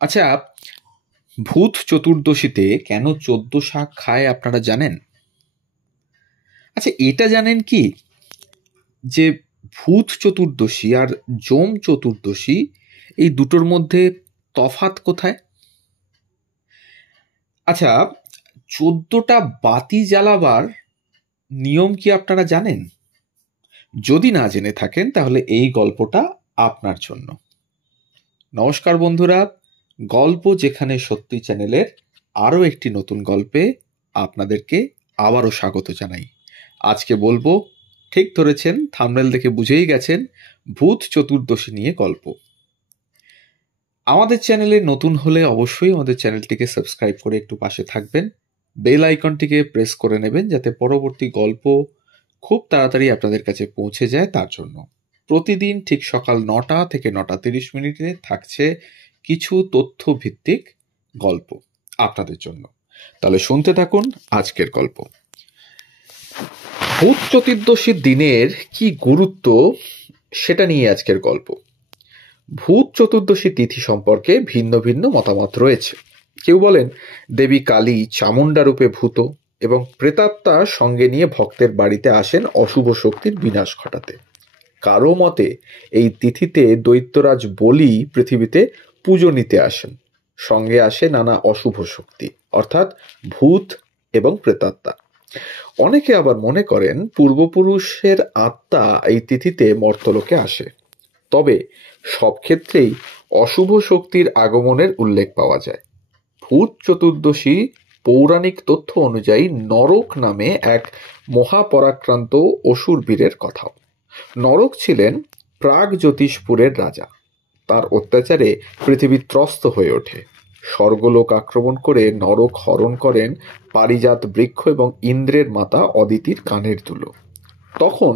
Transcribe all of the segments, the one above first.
আচ্ছা, ভূত চতুর্দশীতে কেন ১৪ শাক খায় আপনারা জানেন? আচ্ছা, এটা জানেন কি যে ভূত চতুর্দশী আর যম চতুর্দশী এই দুটোর মধ্যে তফাৎ কোথায়? আচ্ছা, ১৪টা বাতি জ্বালাবার নিয়ম কি আপনারা জানেন? যদি না জেনে থাকেন তাহলে এই গল্পটা আপনার জন্য। নমস্কার বন্ধুরা, গল্প যেখানে সত্যি চ্যানেলের আরও একটি নতুন গল্পে আপনাদেরকে আবারও স্বাগত জানাই। আজকে বলবো, ঠিক ধরেছেন, থাম্বনেল দেখে বুঝেই গেছেন, ভূত চতুর্দশী নিয়ে গল্প। আমাদের চ্যানেলে নতুন হলে অবশ্যই আমাদের চ্যানেলটিকে সাবস্ক্রাইব করে একটু পাশে থাকবেন, বেল আইকনটিকে প্রেস করে নেবেন যাতে পরবর্তী গল্প খুব তাড়াতাড়ি আপনাদের কাছে পৌঁছে যায়। তার জন্য প্রতিদিন ঠিক সকাল ৯টা থেকে ৯টা ৩০ থাকছে কিছু তথ্য ভিত্তিক গল্প আপনাদের জন্য। তাহলে শুনতে থাকুন আজকের গল্প। ভূত চতুর্দশীর দিনের কি গুরুত্ব সেটা নিয়ে আজকের গল্প। ভূত চতুর্দশী তিথি সম্পর্কে ভিন্ন ভিন্ন মতামত রয়েছে। কেউ বলেন দেবী কালী চামুণ্ডা রূপে ভূত এবং প্রেতাত্মা সঙ্গে নিয়ে ভক্তের বাড়িতে আসেন অশুভ শক্তির বিনাশ ঘটাতে। কারো মতে এই তিথিতে দৈত্যরাজ বলি পৃথিবীতে পুজো নিতে আসেন, সঙ্গে আসে নানা অশুভ শক্তি অর্থাৎ ভূত এবং প্রেতাত্মা। অনেকে আবার মনে করেন পূর্বপুরুষের আত্মা এই তিথিতে মর্তলোকে আসে। তবে সব ক্ষেত্রেই অশুভ শক্তির আগমনের উল্লেখ পাওয়া যায়। ভূত চতুর্দশী পৌরাণিক তথ্য অনুযায়ী নরক নামে এক মহাপরাক্রান্ত অসুর বীরের কথাও। নরক ছিলেন প্রাগ জ্যোতিষপুরের রাজা। তার অত্যাচারে পৃথিবী ত্রস্ত হয়ে ওঠে। স্বর্গলোক আক্রমণ করে নরক হরণ করেন পারিজাত বৃক্ষ এবং ইন্দ্রের মাতা অদিতির কানের দুলো। তখন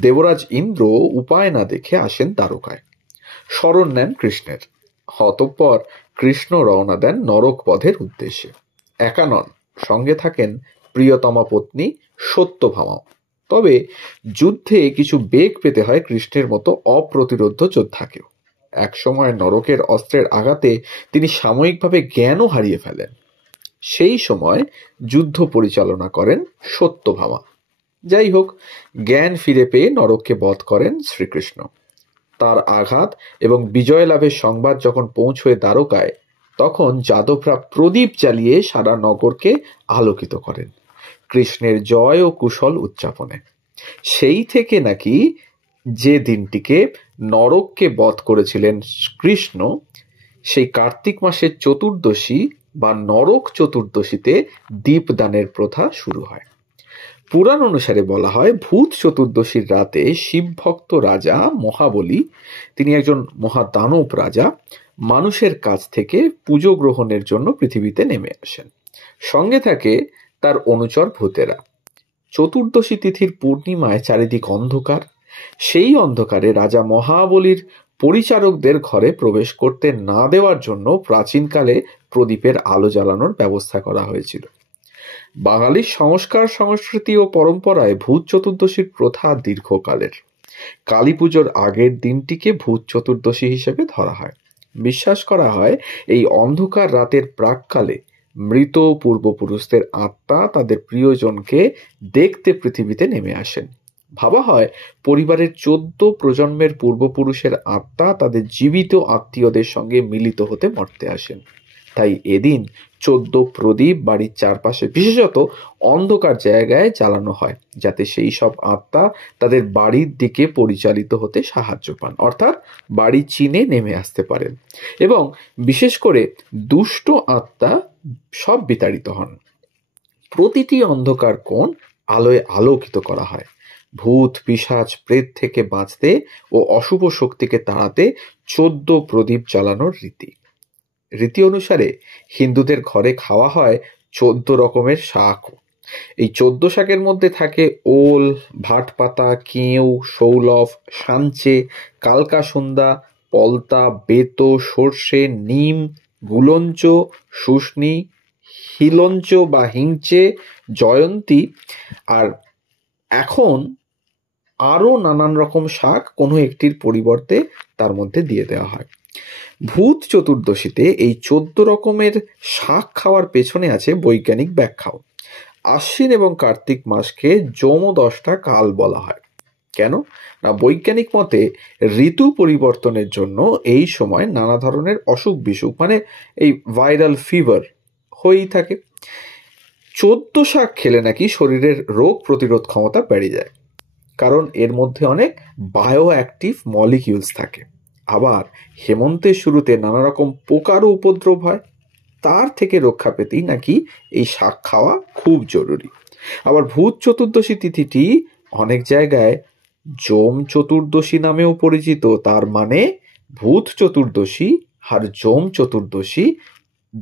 দেবরাজ ইন্দ্র উপায় না দেখে আসেন দ্বারকায়, শরণ নেন কৃষ্ণের। অতঃপর কৃষ্ণ রওনা দেন নরক বধের উদ্দেশ্যে। একা নন, সঙ্গে থাকেন প্রিয়তমা পত্নী সত্যভামাও। তবে যুদ্ধে কিছু বেগ পেতে হয় কৃষ্ণের মতো অপ্রতিরোধ্য যোদ্ধাকেও। একসময় নরকের অস্ত্রের আঘাতে তিনি সাময়িকভাবে জ্ঞানও হারিয়ে ফেলেন। সেই সময় যুদ্ধ পরিচালনা করেন সত্যভামা। যাই হোক, জ্ঞান ফিরে পেয়ে নরককে বধ করেন শ্রীকৃষ্ণ। তার আঘাত এবং বিজয় লাভের সংবাদ যখন পৌঁছয় দ্বারকায়, তখন যাদবরা প্রদীপ জ্বালিয়ে সারা নগরকে আলোকিত করেন কৃষ্ণের জয় ও কুশল উদযাপনে। সেই থেকে নাকি যে দিনটিকে নরককে বধ করেছিলেন কৃষ্ণ, সেই কার্তিক মাসের চতুর্দশী বা নরক চতুর্দশীতে দীপদানের প্রথা শুরু হয়। পুরাণ অনুসারে বলা হয় ভূত চতুর্দশীর রাতে শিবভক্ত রাজা মহাবলী, তিনি একজন মহাদানব রাজা, মানুষের কাছ থেকে পুজো গ্রহণের জন্য পৃথিবীতে নেমে আসেন। সঙ্গে থাকে তার অনুচর ভূতেরা। চতুর্দশী তিথির পূর্ণিমায় চারিদিক অন্ধকার। সেই অন্ধকারে রাজা মহাবলীর পরিচারকদের ঘরে প্রবেশ করতে না দেওয়ার জন্য প্রাচীনকালে প্রদীপের আলো জ্বালানোর ব্যবস্থা করা হয়েছিল। বাঙালির সংস্কার সংস্কৃতি ও পরম্পরায় ভূত চতুর্দশীর প্রথা দীর্ঘকালের। কালী পুজোর আগের দিনটিকে ভূত চতুর্দশী হিসেবে ধরা হয়। বিশ্বাস করা হয় এই অন্ধকার রাতের প্রাককালে মৃত পূর্বপুরুষদের আত্মা তাদের প্রিয়জনকে দেখতে পৃথিবীতে নেমে আসেন। ভাবা হয় পরিবারের ১৪ প্রজন্মের পূর্বপুরুষের আত্মা তাদের জীবিত আত্মীয়দের সঙ্গে মিলিত হতে মর্তে আসেন। তাই এদিন ১৪ প্রদীপ বাড়ির চারপাশে, বিশেষত অন্ধকার জায়গায় জ্বালানো হয়, যাতে সেই সব আত্মা তাদের বাড়ির দিকে পরিচালিত হতে সাহায্য পান, অর্থাৎ বাড়ি চিনে নেমে আসতে পারেন এবং বিশেষ করে দুষ্ট আত্মা সব বিতাড়িত হন। প্রতিটি অন্ধকার কোণ আলোয় আলোকিত করা হয় ভূত পিশাচ প্রেত থেকে বাঁচতে ও অশুভ শক্তিকে তাড়াতে ১৪ প্রদীপ জ্বালানোর রীতি অনুসারে হিন্দুদের ঘরে খাওয়া হয় ১৪ রকমের শাক। এই ১৪ শাকের মধ্যে থাকে ওল, ভাটপাতা, কেউ, সৌলভ, সাঞ্চে, কালকাসুন্দা, পলতা, বেতো, সর্ষে, নিম, গুলঞ্চ, শুষ্নি, হিলঞ্চ বা হিংচে, জয়ন্তী। আর এখন আরও নানান রকম শাক কোনো একটির পরিবর্তে তার মধ্যে দিয়ে দেওয়া হয়। ভূত চতুর্দশীতে এই 14 রকমের শাক খাওয়ার পেছনে আছে বৈজ্ঞানিক ব্যাখ্যাও। আশ্বিন এবং কার্তিক মাসকে যমদশটা কাল বলা হয়। কেন না, বৈজ্ঞানিক মতে ঋতু পরিবর্তনের জন্য এই সময় নানা ধরনের অসুখ বিসুখ মানে এই ভাইরাল ফিভার হয়েই থাকে। 14 শাক খেলে নাকি শরীরের রোগ প্রতিরোধ ক্ষমতা বেড়ে যায়, কারণ এর মধ্যে অনেক বায়ো অ্যাক্টিভ মলিকিউলস থাকে। আবার হেমন্তের শুরুতে নানা রকম পোকারও উপদ্রব হয়, তার থেকে রক্ষা পেতেই নাকি এই শাক খাওয়া খুব জরুরি। আবার ভূত চতুর্দশী তিথিটি অনেক জায়গায় যম চতুর্দশী নামেও পরিচিত। তার মানে ভূত চতুর্দশী আর যম চতুর্দশী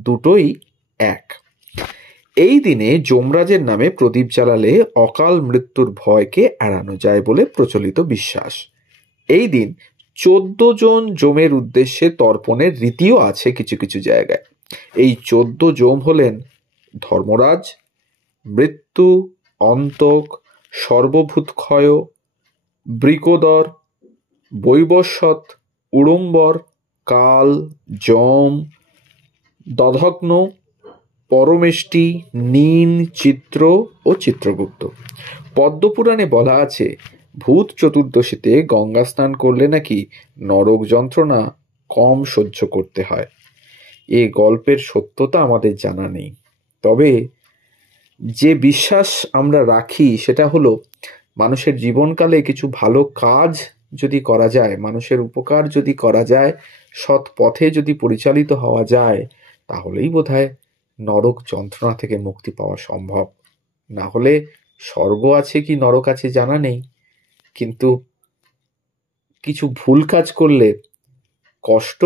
দুটোই এক। এই দিনে যমরাজের নামে প্রদীপ জ্বালালে অকাল মৃত্যুর ভয়কে এড়ানো যায় বলে প্রচলিত বিশ্বাস। এই দিন 14 জন যমের উদ্দেশ্যে তর্পণের রীতিও আছে কিছু কিছু জায়গায়। এই 14 যম হলেন ধর্মরাজ, মৃত্যু, অন্তক, সর্বভূতক্ষয়, বৃকোদর, বৈবস্বত, উড়ম্বর, কাল, যম, দধগ্ন, পরমেষ্টি, নীন, চিত্র ও চিত্রগুপ্ত। পদ্মপুরাণে বলা আছে ভূত চতুর্দশীতে গঙ্গা স্নান করলে নাকি নরক যন্ত্রণা কম সহ্য করতে হয়। এ গল্পের সত্যতা আমাদের জানা নেই, তবে যে বিশ্বাস আমরা রাখি সেটা হলো মানুষের জীবনকালে কিছু ভালো কাজ যদি করা যায়, মানুষের উপকার যদি করা যায়, সৎ পথে যদি পরিচালিত হওয়া যায়, তাহলেই বোধহয় নরক যন্ত্রণা থেকে মুক্তি পাওয়া সম্ভব। না হলে স্বর্গ আছে কি নরক আছে জানা নেই, কিন্তু কিছু ভুল কাজ করলে কষ্ট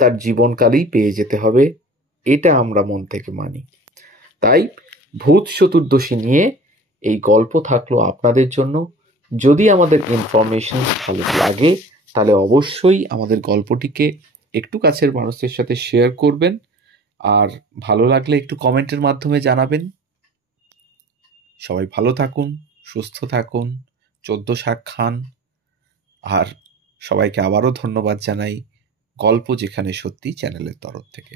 তার জীবনকালেই পেয়ে যেতে হবে, এটা আমরা মন থেকে মানি। তাই ভূত চতুর্দশী নিয়ে এই গল্প থাকলো আপনাদের জন্য। যদি আমাদের ইনফরমেশন ভালো লাগে তাহলে অবশ্যই আমাদের গল্পটিকে একটু কাছের মানুষদের সাথে শেয়ার করবেন, আর ভালো লাগলে একটু কমেন্টের মাধ্যমে জানাবেন। সবাই ভালো থাকুন, সুস্থ থাকুন, 14 শাক খান। আর সবাইকে আবারও ধন্যবাদ জানাই গল্প যেখানে সত্যি চ্যানেলের তরফ থেকে।